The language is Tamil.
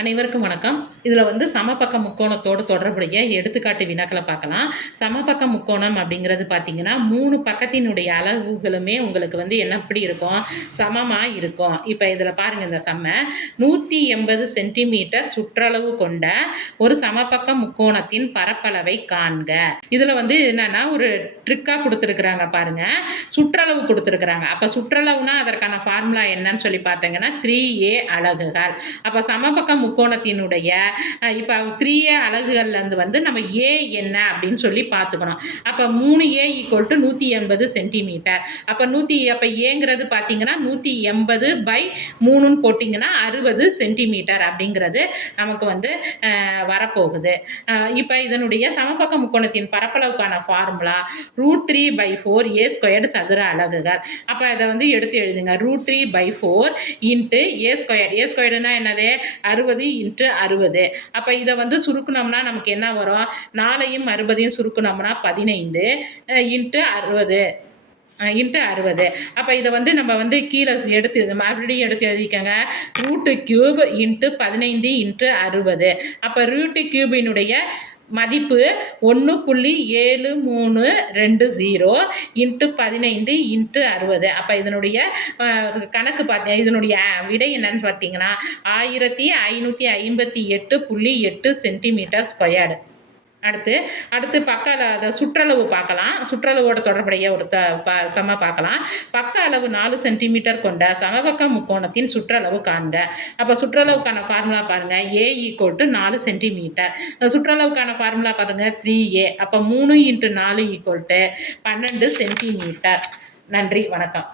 அனைவருக்கும் வணக்கம். இதில் வந்து சமபக்க முக்கோணத்தோடு தொடர்புடைய எடுத்துக்காட்டு வினாக்களை பார்க்கலாம். சமபக்க முக்கோணம் அப்படிங்கிறது பார்த்தீங்கன்னா 3 பக்கத்தினுடைய அளவுகளுமே உங்களுக்கு வந்து எப்படி இருக்கும், சமமாக இருக்கும். இப்போ இதில் பாருங்கள், இந்த சம்ம 180 சென்டிமீட்டர் சுற்றளவு கொண்ட ஒரு சமபக்க முக்கோணத்தின் பரப்பளவை காண்க. இதில் வந்து என்னன்னா ஒரு ட்ரிக்காக கொடுத்துருக்குறாங்க பாருங்கள். சுற்றளவு கொடுத்துருக்குறாங்க. அப்போ சுற்றளவுனா அதற்கான ஃபார்முலா என்னன்னு சொல்லி பார்த்தீங்கன்னா 3a அலகுகள். அப்போ சமபக்க முக்கோணத்தினுடைய இப்போ 3a அலகுகள்லேருந்து வந்து நம்ம ஏ என்ன அப்படின்னு சொல்லி பார்த்துக்கணும். அப்போ 3a = 180 சென்டிமீட்டர். அப்போ ஏங்கிறது பார்த்தீங்கன்னா 180/3ன்னு போட்டிங்கன்னா 60 சென்டிமீட்டர் அப்படிங்கிறது நமக்கு வந்து வரப்போகுது. இப்போ இதனுடைய சமபக்க முக்கோணத்தின் பரப்பளவுக்கான ஃபார்முலா √3/4a² சதுர அலகுகள். அப்போ இதை வந்து எடுத்து எழுதுங்க. √3/4 × a². a²னா என்னது, 60 × 60. அப்போ இதை வந்து சுருக்கணும்னா நமக்கு என்ன வரும், 4ஐயும் 60ஐயும் சுருக்கணும்னா 15 × 60. அப்போ இதை வந்து நம்ம வந்து கீழே மறுபடியும் எடுத்து எழுதிக்கோங்க. √3 × 15 × 60. அப்போ √3 மதிப்பு 1.7320 × 15 × 60. அப்போ இதனுடைய கணக்கு இதனுடைய விடை என்னன்னு பார்த்தீங்கன்னா 1558.8 சென்டிமீட்டர்². அடுத்து பக்க சுற்றளவு பார்க்கலாம். சுற்றளவோட தொடர்புடைய ஒரு சம பார்க்கலாம். பக்க அளவு 4 சென்டிமீட்டர் கொண்ட சமபக்க முக்கோணத்தின் சுற்றளவு காண்க. அப்போ சுற்றளவுக்கான ஃபார்முலா பாருங்கள். a = 4 centimetre. சுற்றளவுக்கான ஃபார்முலா பாருங்கள் 3a. அப்போ 3 × 4 = 12 சென்டிமீட்டர். நன்றி, வணக்கம்.